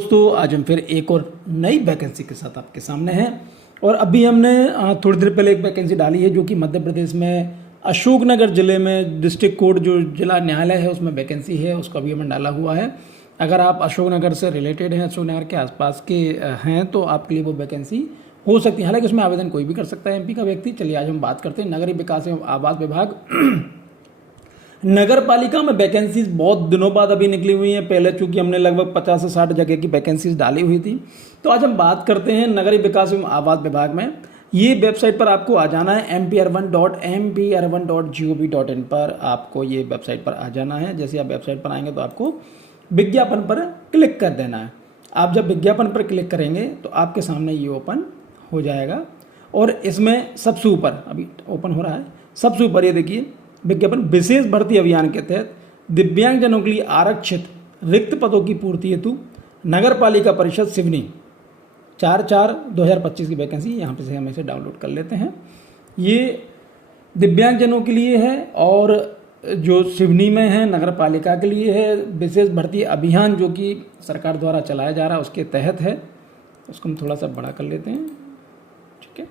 दोस्तों आज हम फिर एक और नई वैकेंसी के साथ आपके सामने हैं। और अभी हमने थोड़ी देर पहले एक वैकेंसी डाली है जो कि मध्य प्रदेश में अशोकनगर ज़िले में डिस्ट्रिक्ट कोर्ट जो जिला न्यायालय है उसमें वैकेंसी है, उसको अभी हमने डाला हुआ है। अगर आप अशोकनगर से रिलेटेड हैं, अशोकनगर के आसपास के हैं तो आपके लिए वो वैकेंसी हो सकती है। हालांकि उसमें आवेदन कोई भी कर सकता है, एमपी का व्यक्ति। चलिए आज हम बात करते हैं नगरीय विकास एवं आवास विभाग नगर पालिका में वैकेंसीज बहुत दिनों बाद अभी निकली हुई हैं। पहले चूंकि हमने लगभग 50 से 60 जगह की वैकेंसीज डाली हुई थी, तो आज हम बात करते हैं नगरीय विकास एवं आवास विभाग में। ये वेबसाइट पर आपको आ जाना है mpr1.gov.in पर आपको ये वेबसाइट पर आ जाना है। जैसे आप वेबसाइट पर आएंगे तो आपको विज्ञापन पर क्लिक कर देना है। आप जब विज्ञापन पर क्लिक करेंगे तो आपके सामने ये ओपन हो जाएगा और इसमें सबसे ऊपर अभी ओपन हो रहा है, सबसे ऊपर ये देखिए विज्ञापन विशेष भर्ती अभियान के तहत दिव्यांगजनों के लिए आरक्षित रिक्त पदों की पूर्ति हेतु नगर पालिका परिषद सिवनी 4/4/2025 की वैकेंसी। यहाँ पे से हम इसे डाउनलोड कर लेते हैं। ये दिव्यांगजनों के लिए है और जो सिवनी में है नगर पालिका के लिए है। विशेष भर्ती अभियान जो कि सरकार द्वारा चलाया जा रहा है उसके तहत है। उसको हम थोड़ा सा बड़ा कर लेते हैं, ठीक है।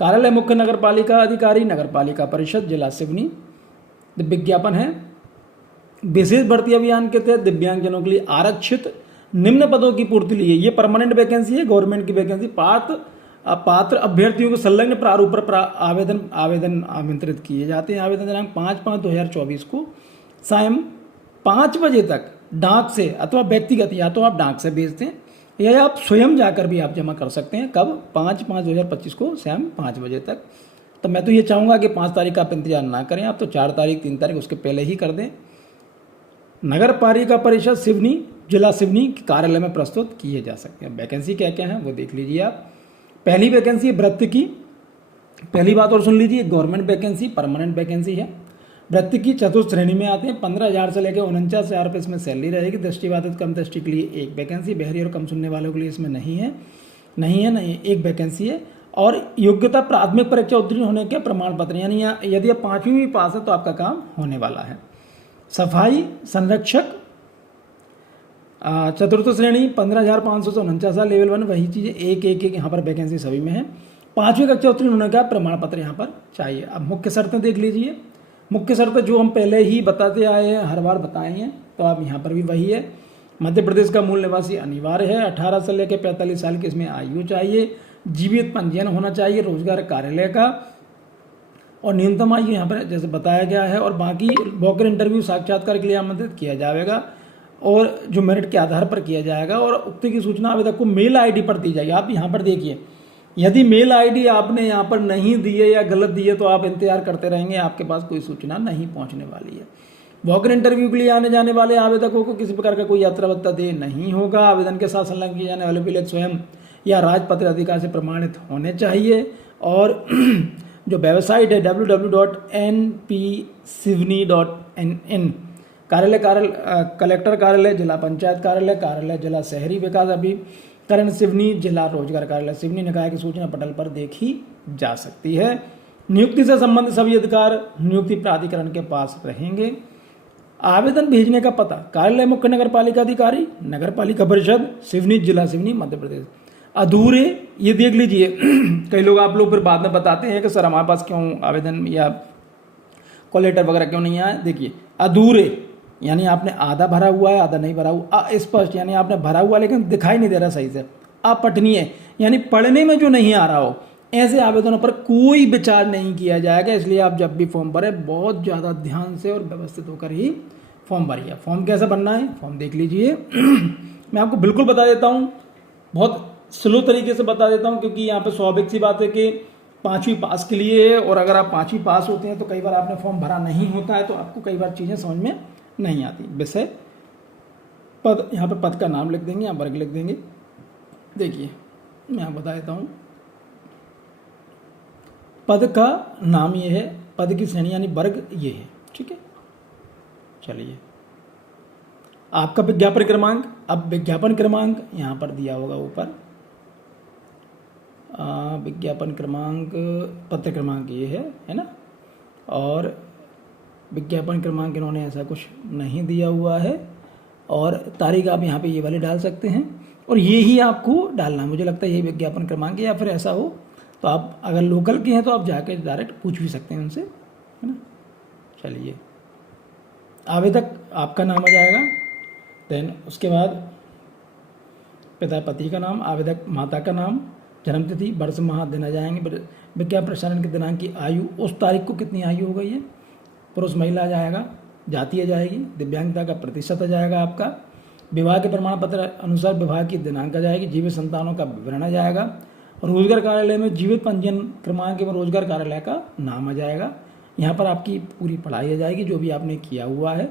कार्यालय मुख्य नगर पालिका अधिकारी नगर पालिका परिषद जिला सिवनी। विज्ञापन है विशेष भर्ती अभियान के तहत दिव्यांगजनों के लिए आरक्षित निम्न पदों की पूर्ति लिए। ये परमानेंट वैकेंसी है, गवर्नमेंट की वैकेंसी। पात्र अभ्यर्थियों को संलग्न प्रारूप पर आवेदन आमंत्रित किए जाते हैं। आवेदन दिनांक 5/5/2024 को सायं 5 बजे तक डाक से अथवा व्यक्तिगत, या तो आप डाक से भेजते हैं या आप स्वयं जाकर भी आप जमा कर सकते हैं। कब? 5/5/2025 को शाम 5 बजे तक। तो मैं तो ये चाहूँगा कि 5 तारीख का आप इंतजार ना करें, आप तो 4 तारीख 3 तारीख उसके पहले ही कर दें। नगर पालिका परिषद सिवनी जिला सिवनी के कार्यालय में प्रस्तुत किए जा सकते हैं। वैकेंसी क्या क्या है वो देख लीजिए आप। पहली वैकेंसी है वृत्ति की। पहली बात और सुन लीजिए, गवर्नमेंट वैकेंसी परमानेंट वैकेंसी है। वृत्ति की चतुर्थ श्रेणी में आते हैं। 15,000 से लेकर 49,000 रुपये इसमें सैलरी रहेगी। दृष्टिबाधित कम दृष्टि के लिए एक वैकेंसी, बहरी और कम सुनने वालों के लिए इसमें नहीं है, एक वैकेंसी है। और योग्यता प्राथमिक परीक्षा उत्तीर्ण होने के प्रमाण पत्र, यानी यदि आप 5वीं भी पास है तो आपका काम होने वाला है। सफाई संरक्षक चतुर्थ श्रेणी 15,500 से 49,000 लेवल 1, वही चीज़ एक यहाँ पर वैकेंसी सभी में है। 5वीं कक्षा उत्तीर्ण होने का प्रमाण पत्र यहाँ पर चाहिए। अब मुख्य शर्तें देख लीजिए। मुख्य शर्तें जो हम पहले ही बताते आए हैं, हर बार बताए हैं, तो अब यहाँ पर भी वही है। मध्य प्रदेश का मूल निवासी अनिवार्य है। 18 से लेकर 45 साल की इसमें आयु चाहिए। जीवित पंजीयन होना चाहिए रोजगार कार्यालय का, और न्यूनतम आयु यहाँ पर जैसे बताया गया है। और बाकी वॉकर इंटरव्यू साक्षात्कार के लिए आमंत्रित किया जाएगा और जो मेरिट के आधार पर किया जाएगा। और उक्त की सूचना आवेदक को मेल आईडी पर दी जाएगी। आप यहाँ पर देखिए, यदि मेल आईडी आपने यहाँ पर नहीं दी है या गलत दी है तो आप इंतजार करते रहेंगे, आपके पास कोई सूचना नहीं पहुँचने वाली है। वॉकर इंटरव्यू के लिए आने जाने वाले आवेदकों को किसी प्रकार का कोई यात्रा भत्ता दे नहीं होगा। आवेदन के साथ संलग्न किए जाने वाले अभिलेख स्वयं या राजपत्र अधिकार से प्रमाणित होने चाहिए। और जो वेबसाइट है www.npsivni.in, कार्यालय कलेक्टर कार्यालय, जिला पंचायत कार्यालय, जिला शहरी विकास अभिकरण सिवनी, जिला रोजगार कार्यालय सिवनी निकाय की सूचना पटल पर देखी जा सकती है। नियुक्ति से संबंधित सभी अधिकार नियुक्ति प्राधिकरण के पास रहेंगे। आवेदन भेजने का पता कार्यालय मुख्य नगर पालिका अधिकारी नगर पालिका परिषद सिवनी जिला सिवनी मध्य प्रदेश। अधूरे ये देख लीजिए कई लोग आप लोग फिर बाद में बताते हैं कि सर हमारे पास क्यों आवेदन या कॉल लेटर वगैरह क्यों नहीं आया। देखिए अधूरे यानी आपने आधा भरा हुआ है, आधा नहीं भरा हुआ। अस्पष्ट यानी आपने भरा हुआ लेकिन दिखाई नहीं दे रहा सही से। अपठनीय यानी पढ़ने में जो नहीं आ रहा हो, ऐसे आवेदनों पर कोई विचार नहीं किया जाएगा। इसलिए आप जब भी फॉर्म भरें बहुत ज़्यादा ध्यान से और व्यवस्थित होकर ही फॉर्म भरिए। फॉर्म कैसे भरना है फॉर्म देख लीजिए। मैं आपको बिल्कुल बता देता हूँ, बहुत स्लो तरीके से बता देता हूँ, क्योंकि यहाँ पे स्वाभाविक सी बात है कि 5वीं पास के लिए है। और अगर आप 5वीं पास होते हैं तो कई बार आपने फॉर्म भरा नहीं होता है तो आपको कई बार चीज़ें समझ में नहीं आती। विषय पद, यहाँ पे पद का नाम लिख देंगे, यहाँ वर्ग लिख देंगे। देखिए मैं यहाँ बता देता हूँ, पद का नाम ये है, पद की श्रेणी यानी वर्ग ये है, ठीक है। चलिए आपका विज्ञापन क्रमांक, अब विज्ञापन क्रमांक यहाँ पर दिया होगा ऊपर। विज्ञापन क्रमांक, पत्र क्रमांक ये है ना। और विज्ञापन क्रमांक इन्होंने ऐसा कुछ नहीं दिया हुआ है। और तारीख आप यहाँ पे ये वाले डाल सकते हैं और ये ही आपको डालना है। मुझे लगता है यही विज्ञापन क्रमांक है, या फिर ऐसा हो तो आप अगर लोकल के हैं तो आप जाके डायरेक्ट पूछ भी सकते हैं उनसे, है ना। चलिए, आवेदक आपका नाम आ जाएगा, देन उसके बाद पिता पति का नाम, आवेदक माता का नाम, जन्मतिथि, वर्ष माह दिन आ जाएंगे, विज्ञापन प्रसारण के दिनांक की आयु, उस तारीख को कितनी आयु हो गई है, पुरुष महिला आ जाएगा, जाति आ जाएगी, दिव्यांगता का प्रतिशत आ जाएगा आपका, विवाह के प्रमाण पत्र अनुसार विवाह की दिनांक आ जाएगी, जीवित संतानों का विवरण आ जाएगा, रोजगार कार्यालय में जीवित पंजीयन क्रमांक एवं रोजगार कार्यालय का नाम आ जाएगा। यहाँ पर आपकी पूरी पढ़ाई आ जाएगी जो भी आपने किया हुआ है,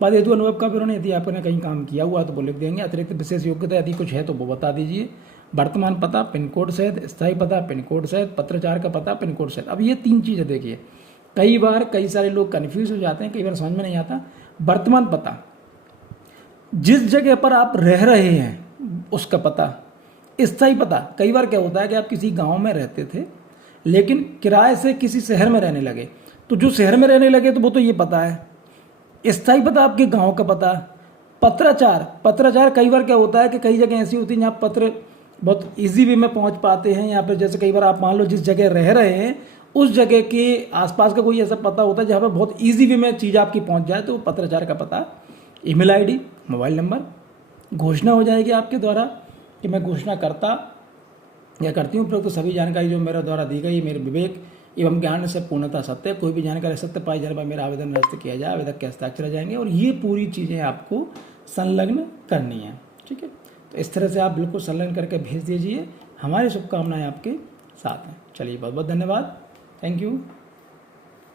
पद हेतु अनुभव का विवरण, यदि आपने कहीं काम किया हुआ तो वो लिख देंगे, अतिरिक्त विशेष योग्यता यदि कुछ है तो वो बता दीजिए, वर्तमान पता पिन कोड सहित, स्थायी पता पिन कोड सहित, पत्राचार का पता पिन कोड सहित। अब ये 3 चीज़ें देखिए, कई बार कई सारे लोग कन्फ्यूज हो जाते हैं, कई बार समझ में नहीं आता। वर्तमान पता, जिस जगह पर आप रह रहे हैं उसका पता। स्थायी पता, कई बार क्या होता है कि आप किसी गांव में रहते थे लेकिन किराए से किसी शहर में रहने लगे, तो जो शहर में रहने लगे तो वो तो ये पता है। स्थायी पता आपके गांव का पता। पत्राचार कई बार क्या होता है कि कई जगह ऐसी होती है जहाँ पत्र बहुत इजी वे में पहुंच पाते हैं, यहाँ पर जैसे कई बार आप मान लो जिस जगह रह रहे हैं उस जगह के आसपास का कोई ऐसा पता होता है जहाँ पर बहुत इजी वे में चीज़ आपकी पहुंच जाए, तो पत्राचार का पता। ईमेल आईडी, मोबाइल नंबर, घोषणा हो जाएगी आपके द्वारा कि मैं घोषणा करता या करती हूँ, तो सभी जानकारी जो मेरे द्वारा दी गई मेरे विवेक एवं ज्ञान से पूर्णतः सत्य, कोई भी जानकारी सत्य पाई जाने पर मेरा आवेदन निरस्त किया जाए, आवेदक के हस्ताक्षर जाएंगे और ये पूरी चीज़ें आपको संलग्न करनी है। ठीक है, तो इस तरह से आप बिल्कुल संलग्न करके भेज दीजिए, हमारी शुभकामनाएं आपके साथ हैं। चलिए, बहुत बहुत धन्यवाद, थैंक यू।